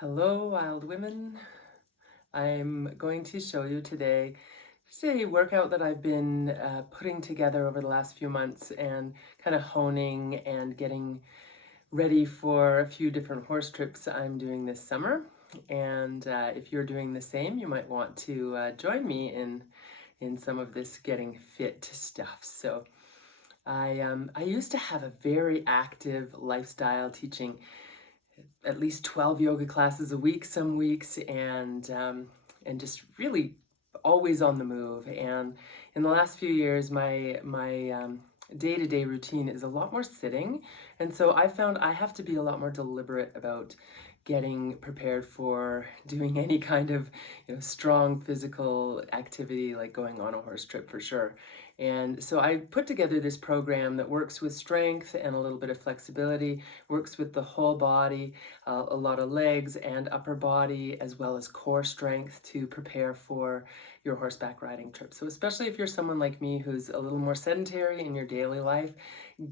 Hello, wild women. I'm going to show you today just a workout that I've been putting together over the last few months and kind of honing and getting ready for a few different horse trips I'm doing this summer. And if you're doing the same, you might want to join me in some of this getting fit stuff. So I used to have a very active lifestyle, teaching at least 12 yoga classes a week some weeks, and just really always on the move. And in the last few years, my day-to-day routine is a lot more sitting, and so I found I have to be a lot more deliberate about getting prepared for doing any kind of strong physical activity like going on a horse trip for sure. And so I put together this program that works with strength and a little bit of flexibility, works with the whole body, a lot of legs and upper body, as well as core strength to prepare for your horseback riding trip. So especially if you're someone like me who's a little more sedentary in your daily life,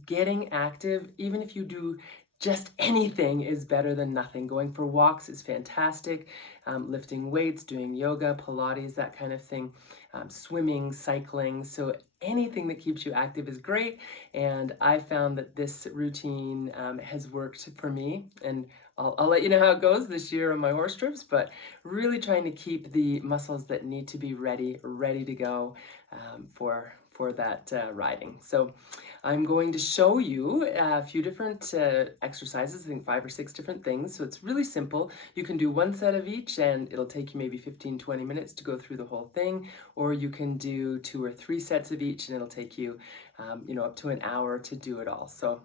getting active, even if you do just anything, is better than nothing. Going for walks is fantastic. Lifting weights, doing yoga, Pilates, that kind of thing, swimming, cycling. So anything that keeps you active is great. And I found that this routine has worked for me. And I'll let you know how it goes this year on my horse trips, but really trying to keep the muscles that need to be ready to go for that riding. So I'm going to show you a few different exercises, I think 5 or 6 different things. So it's really simple. You can do one set of each and it'll take you maybe 15-20 minutes to go through the whole thing, or you can do 2 or 3 sets of each and it'll take you, up to an hour to do it all. So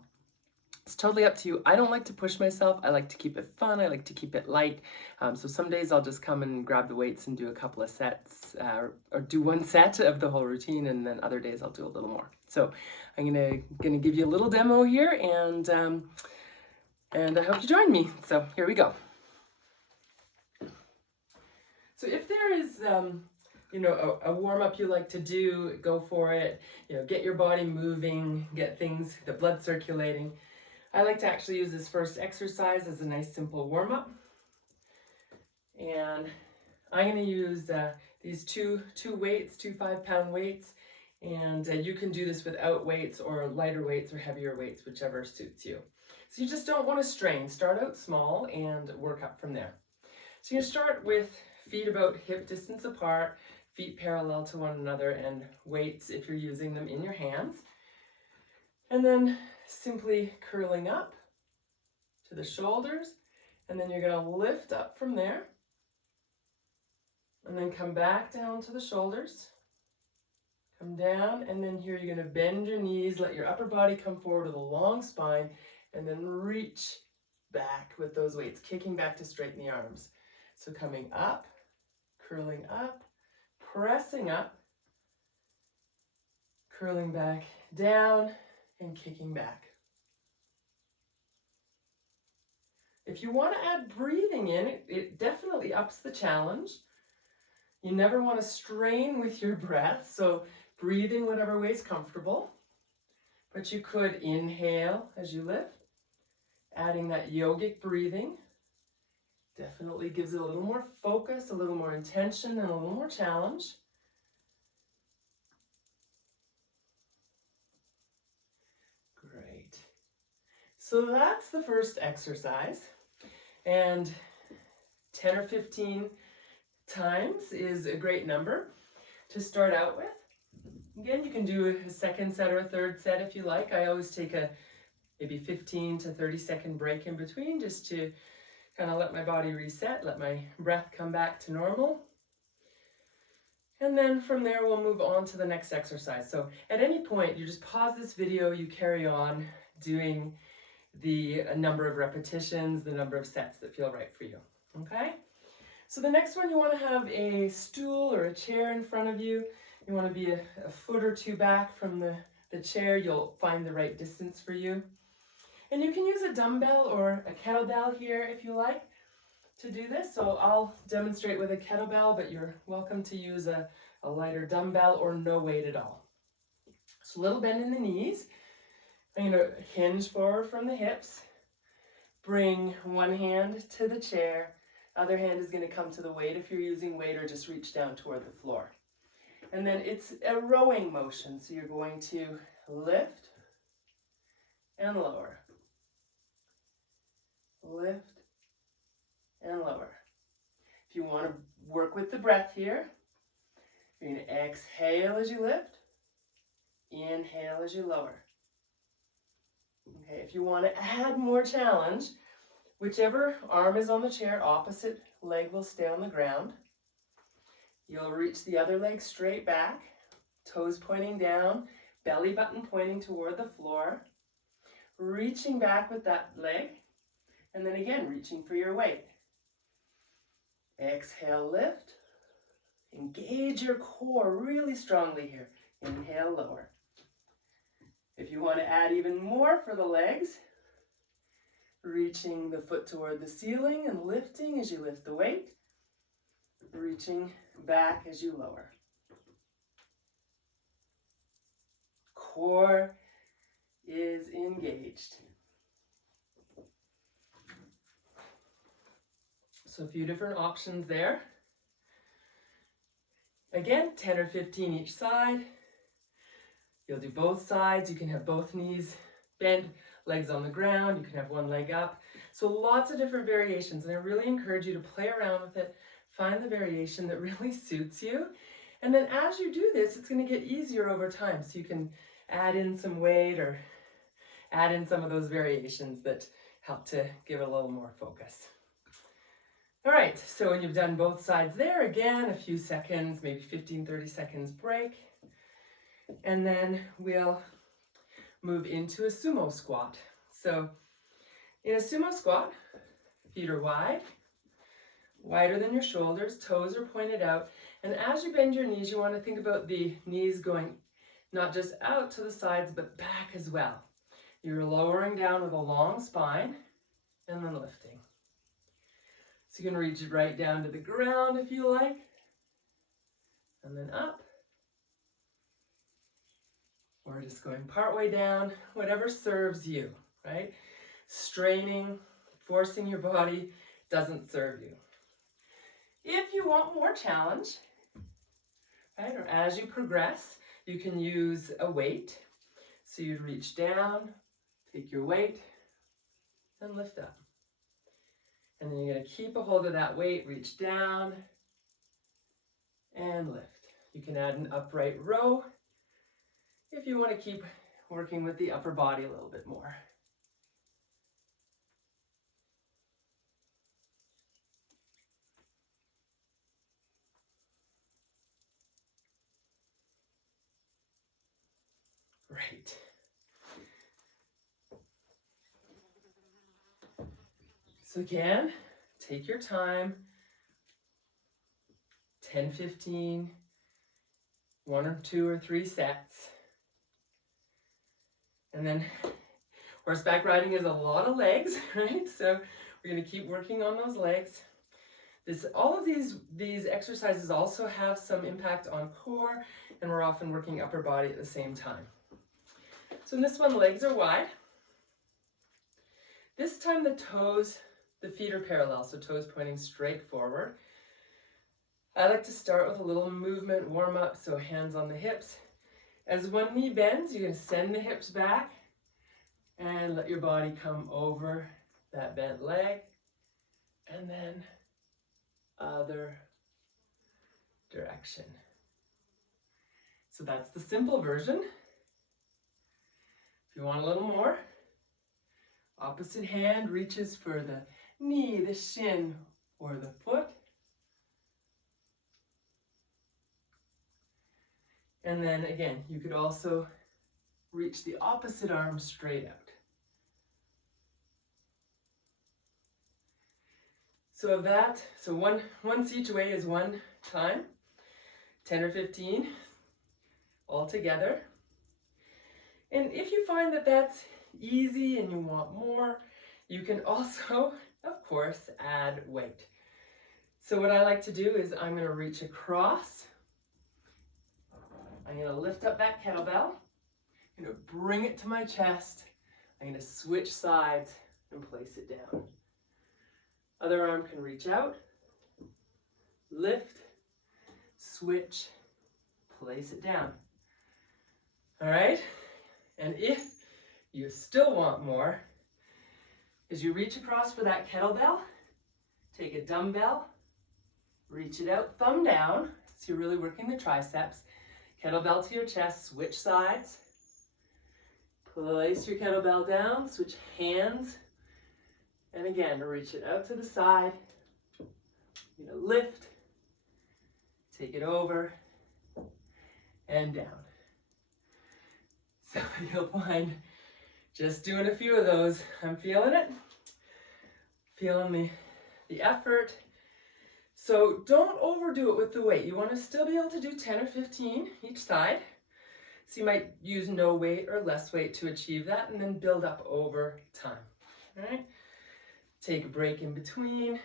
it's totally up to you. I don't like to push myself. I like to keep it fun. I like to keep it light. So some days I'll just come and grab the weights and do a couple of sets, or do one set of the whole routine, and then other days I'll do a little more. So I'm gonna give you a little demo here, and I hope you join me. So here we go. So if there is a warm-up you like to do, go for it. Get your body moving, get the blood circulating. I like to actually use this first exercise as a nice simple warm-up. And I'm going to use these two weights, 2 5-pound weights. And you can do this without weights or lighter weights or heavier weights, whichever suits you. So you just don't want to strain. Start out small and work up from there. So you start with feet about hip distance apart, feet parallel to one another, and weights if you're using them in your hands. And then simply curling up to the shoulders, and then you're going to lift up from there, and then come back down to the shoulders, come down, and then here you're going to bend your knees, let your upper body come forward with a long spine, and then reach back with those weights, kicking back to straighten the arms. So coming up, curling up, pressing up, curling back down, and kicking back. If you want to add breathing in, it definitely ups the challenge. You never want to strain with your breath, so breathe in whatever way is comfortable. But you could inhale as you lift, adding that yogic breathing. Definitely gives it a little more focus, a little more intention, and a little more challenge. Great. So that's the first exercise. And 10 or 15 times is a great number to start out with. Again, you can do a second set or a third set if you like. I always take a maybe 15 to 30 second break in between just to kind of let my body reset, let my breath come back to normal. And then from there, we'll move on to the next exercise. So at any point, you just pause this video, you carry on doing the number of repetitions, the number of sets that feel right for you, okay? So the next one, you want to have a stool or a chair in front of you. You want to be a foot or 2 back from the chair. You'll find the right distance for you. And you can use a dumbbell or a kettlebell here if you like to do this. So I'll demonstrate with a kettlebell, but you're welcome to use a lighter dumbbell or no weight at all. So a little bend in the knees. I'm going to hinge forward from the hips. Bring one hand to the chair, Other hand is going to come to the weight if you're using weight, or just reach down toward the floor. And then it's a rowing motion, so you're going to lift and lower. Lift and lower. If you want to work with the breath here, you're going to exhale as you lift, inhale as you lower. Okay, if you want to add more challenge, whichever arm is on the chair, opposite leg will stay on the ground. You'll reach the other leg straight back, toes pointing down, belly button pointing toward the floor, reaching back with that leg, and then again, reaching for your weight. Exhale, lift. Engage your core really strongly here. Inhale, lower. If you want to add even more for the legs, reaching the foot toward the ceiling and lifting as you lift the weight, reaching back as you lower. Core is engaged. So a few different options there. Again, 10 or 15 each side. You'll do both sides. You can have both knees bent, legs on the ground. You can have one leg up. So lots of different variations, and I really encourage you to play around with it. Find the variation that really suits you. And then as you do this, it's going to get easier over time. So you can add in some weight or add in some of those variations that help to give it a little more focus. All right, so when you've done both sides there, again, a few seconds, maybe 15, 30 seconds break. And then we'll move into a sumo squat. So in a sumo squat, feet are wide, wider than your shoulders, toes are pointed out. And as you bend your knees, you want to think about the knees going not just out to the sides, but back as well. You're lowering down with a long spine and then lifting. So you can reach it right down to the ground if you like, and then up. Or just going partway down, whatever serves you, right? Straining, forcing your body doesn't serve you. If you want more challenge, right, or as you progress, you can use a weight. So you'd reach down, take your weight, and lift up. And then you're going to keep a hold of that weight, reach down, and lift. You can add an upright row if you want to keep working with the upper body a little bit more. Right. So again, take your time, 10, 15, 1 or 2 or 3 sets. And then horseback riding is a lot of legs, right? So we're going to keep working on those legs. All of these exercises also have some impact on core, and we're often working upper body at the same time. So in this one, legs are wide. This time the feet are parallel, so toes pointing straight forward. I like to start with a little movement, warm up, so hands on the hips. As one knee bends, you're going to send the hips back and let your body come over that bent leg, and then other direction. So that's the simple version. If you want a little more, opposite hand reaches for the knee, the shin, or the foot. And then again, you could also reach the opposite arm straight out. So once each way is one time, 10 or 15 all together. And if you find that that's easy and you want more, you can also, of course, add weight. So what I like to do is I'm going to reach across. I'm going to lift up that kettlebell. I'm going to bring it to my chest. I'm going to switch sides and place it down. Other arm can reach out, lift, switch, place it down. All right? And if you still want more, as you reach across for that kettlebell, take a dumbbell, reach it out, thumb down, so you're really working the triceps. Kettlebell to your chest, switch sides. Place your kettlebell down, switch hands, and again, reach it out to the side. You're gonna lift, take it over, and down. So you'll find just doing a few of those, I'm feeling it, feeling the effort. So don't overdo it with the weight. You want to still be able to do 10 or 15 each side. So you might use no weight or less weight to achieve that and then build up over time. All right? Take a break in between.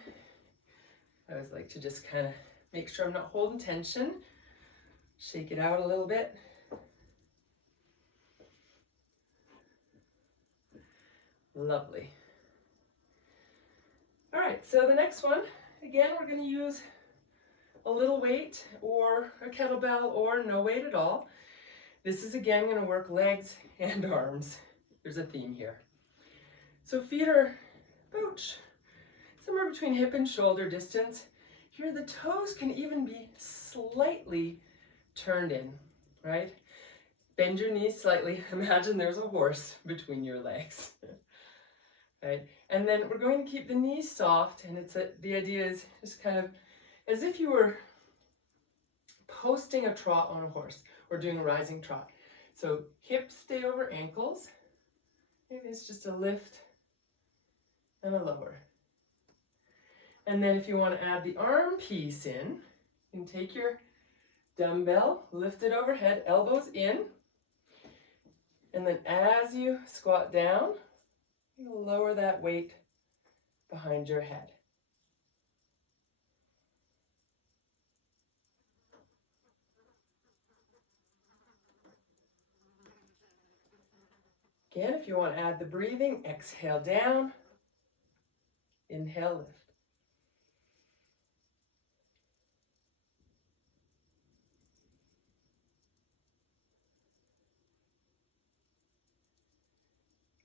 I always like to just kind of make sure I'm not holding tension. Shake it out a little bit. Lovely. All right, so the next one, again, we're going to use a little weight or a kettlebell or no weight at all. This is again going to work legs and arms. There's a theme here. So feet are about somewhere between hip and shoulder distance. Here the toes can even be slightly turned in, right? Bend your knees slightly. Imagine there's a horse between your legs. Right? And then we're going to keep the knees soft, and the idea is just kind of as if you were posting a trot on a horse or doing a rising trot. So hips stay over ankles. Maybe it's just a lift and a lower. And then if you want to add the arm piece in, you can take your dumbbell, lift it overhead, elbows in, and then as you squat down, you lower that weight behind your head. Again, if you want to add the breathing, exhale down, inhale, lift.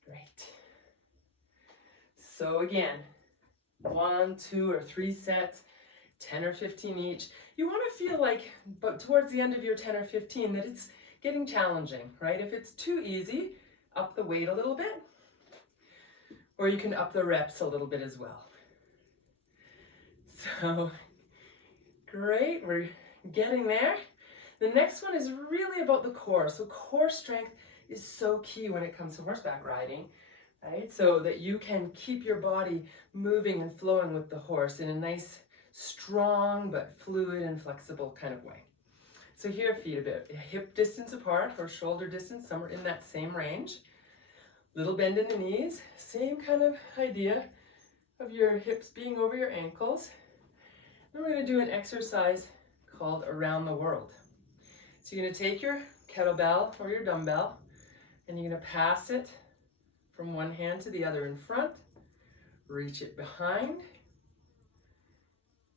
Great. So again, 1, 2, or 3 sets, 10 or 15 each. You want to feel like, but towards the end of your 10 or 15, that it's getting challenging, right? If it's too easy, up the weight a little bit, or you can up the reps a little bit as well. So, great, we're getting there. The next one is really about the core. So core strength is so key when it comes to horseback riding, right? So that you can keep your body moving and flowing with the horse in a nice, strong, but fluid and flexible kind of way. So here, feet a bit hip distance apart or shoulder distance, somewhere in that same range. Little bend in the knees, same kind of idea of your hips being over your ankles. Then we're going to do an exercise called Around the World. So you're going to take your kettlebell or your dumbbell and you're going to pass it from one hand to the other in front, reach it behind,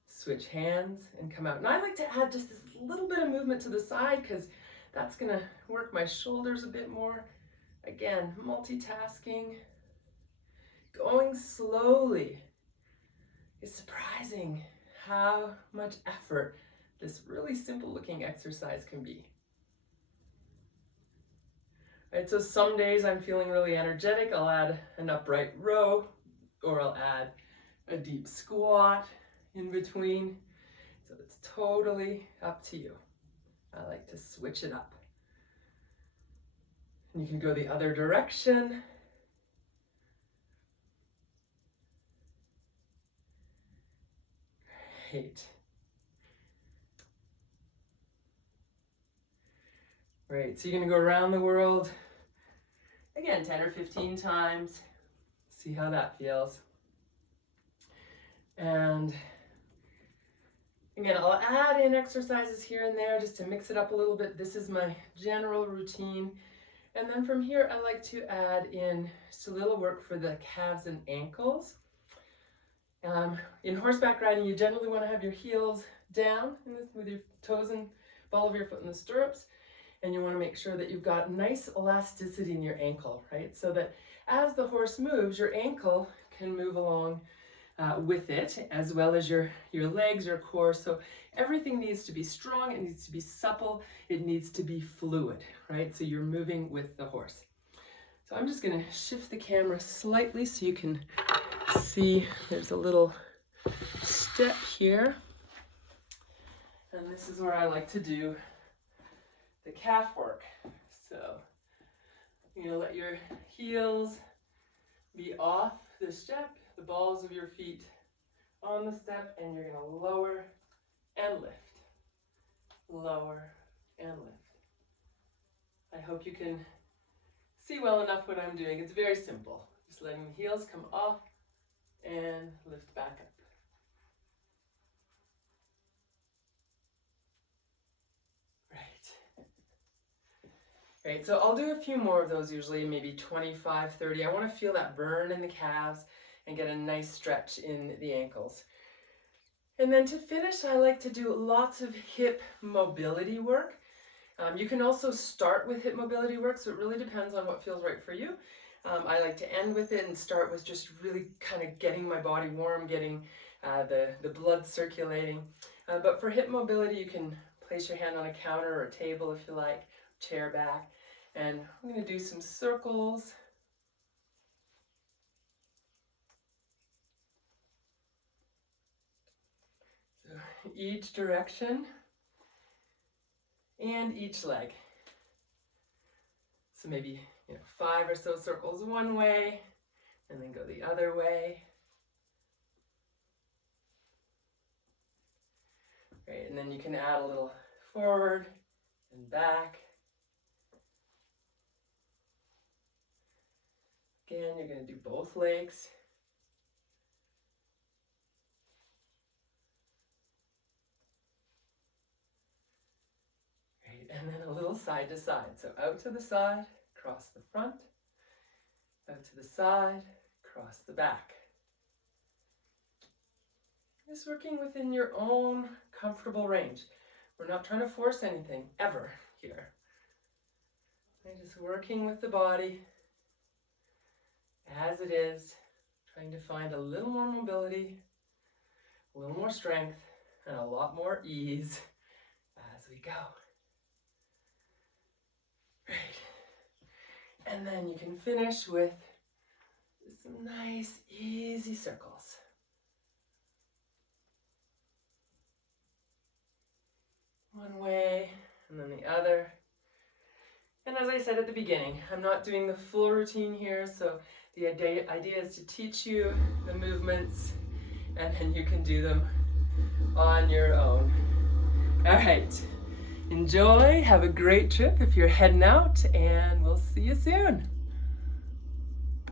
switch hands and come out. And I like to add just this little bit of movement to the side because that's going to work my shoulders a bit more. Again, multitasking, going slowly. It's surprising how much effort this really simple looking exercise can be. All right, so some days I'm feeling really energetic, I'll add an upright row, or I'll add a deep squat in between. So it's totally up to you. I like to switch it up. And you can go the other direction. Great. Right, so you're going to go around the world, again, 10 or 15 times. See how that feels. And again, I'll add in exercises here and there just to mix it up a little bit. This is my general routine. And then from here, I like to add in just a little work for the calves and ankles. In horseback riding, you generally want to have your heels down with your toes and ball of your foot in the stirrups, and you want to make sure that you've got nice elasticity in your ankle, right? So that as the horse moves, your ankle can move along with it, as well as your legs, your core. So everything needs to be strong, it needs to be supple, it needs to be fluid, right? So you're moving with the horse. So I'm just going to shift the camera slightly so you can see there's a little step here. And this is where I like to do the calf work. So you're going to let your heels be off the step, the balls of your feet on the step, and you're going to lower and lift. Lower and lift. I hope you can see well enough what I'm doing. It's very simple. Just letting the heels come off and lift back up. Right, so I'll do a few more of those usually, maybe 25, 30. I want to feel that burn in the calves and get a nice stretch in the ankles. And then to finish, I like to do lots of hip mobility work. You can also start with hip mobility work, so it really depends on what feels right for you. I like to end with it and start with just really kind of getting my body warm, getting the blood circulating. But for hip mobility, you can place your hand on a counter or a table if you like, chair back. And I'm going to do some circles. So each direction and each leg. So maybe 5 or so circles one way and then go the other way. Great, and then you can add a little forward and back. Again, you're going to do both legs. Great, and then a little side to side. So out to the side, cross the front, out to the side, cross the back. Just working within your own comfortable range. We're not trying to force anything, ever, here. I'm just working with the body as it is, trying to find a little more mobility, a little more strength, and a lot more ease as we go. Great. And then you can finish with some nice, easy circles. One way, and then the other. And as I said at the beginning, I'm not doing the full routine here, so the idea is to teach you the movements, and then you can do them on your own. All right, enjoy, have a great trip if you're heading out, and we'll see you soon.